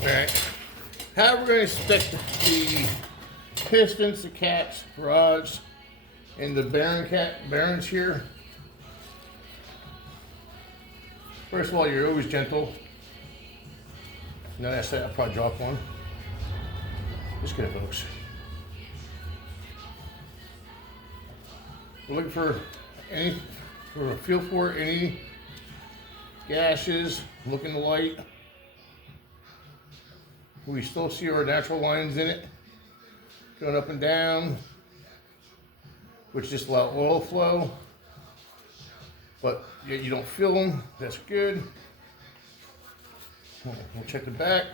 Alright, how we're going to inspect the pistons, the caps, rods, and the bearings here. First of all, you're always gentle. Now that's it, I'll probably drop one. Just kidding, folks. We're looking for a feel for any gashes, looking light. We still see our natural lines in it, going up and down, which just allow oil flow. But yet you don't feel them. That's good. We'll check the back.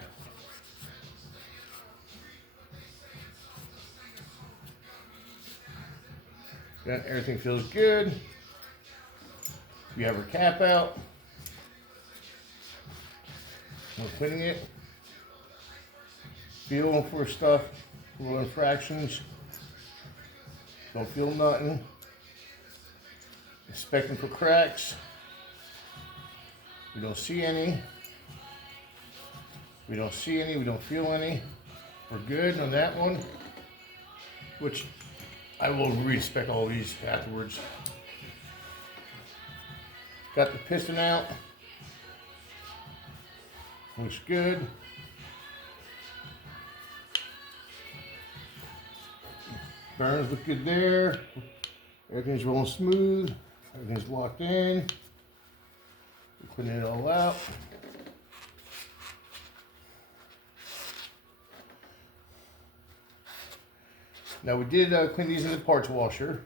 Yeah, everything feels good. We have our cap out. We're cleaning it. Feeling for stuff, little infractions. Don't feel nothing. Inspecting for cracks. We don't see any. We don't see any. We don't feel any. We're good on that one. Which I will re-inspect all these afterwards. Got the piston out. Looks good. Bearings look good there. Everything's rolling smooth. Everything's locked in. We're cleaning it all out. Now we did clean these in the parts washer.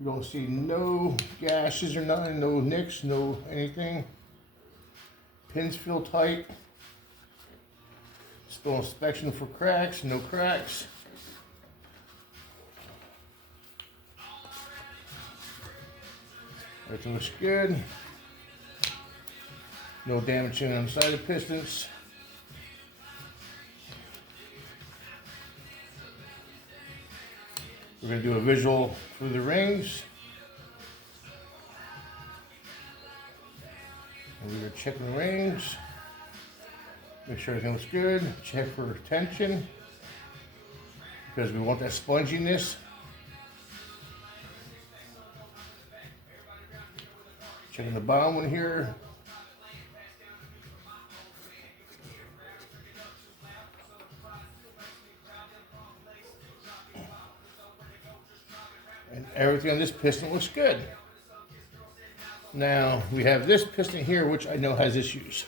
You don't see no gashes or nothing, no nicks, no anything. Pins feel tight. Still inspection for cracks, no cracks. Everything looks good. No damaging on the side of the pistons. We're going to do a visual through the rings. And we're checking the rings. Make sure everything looks good. Check for tension, because we want that sponginess. Checking the bottom one here. And everything on this piston looks good. Now we have this piston here, which I know has issues.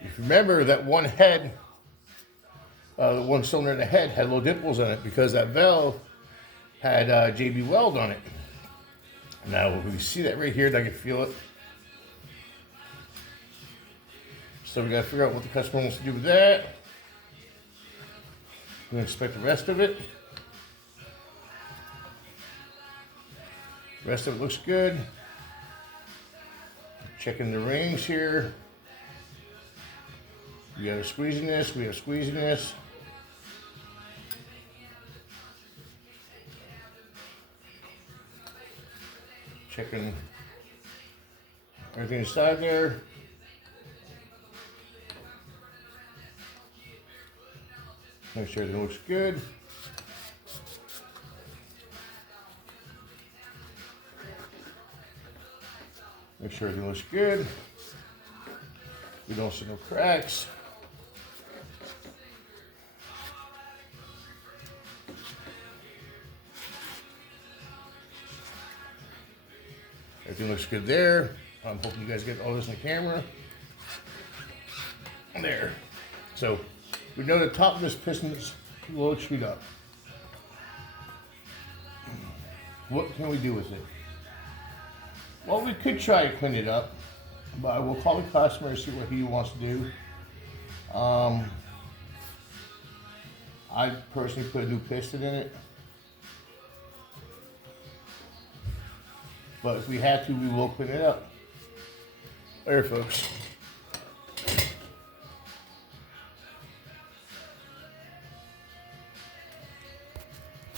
If you remember, that one head, the one cylinder in the head had little dimples on it because that valve had JB Weld on it. Now we see that right here, and I can feel it. So we got to figure out what the customer wants to do with that. We're going to inspect the rest of it. The rest of it looks good. Checking the rings here. We have a squeeziness, we have squeeziness. Checking everything inside there. Make sure everything looks good. Make sure everything looks good. We don't see no cracks. Everything looks good there. I'm hoping you guys get all this in the camera. There. So we know the top of this piston is a little chewed up. What can we do with it? Well, we could try to clean it up, but I will call the customer and see what he wants to do. I personally put a new piston in it. But if we had to, we will clean it up. There, folks.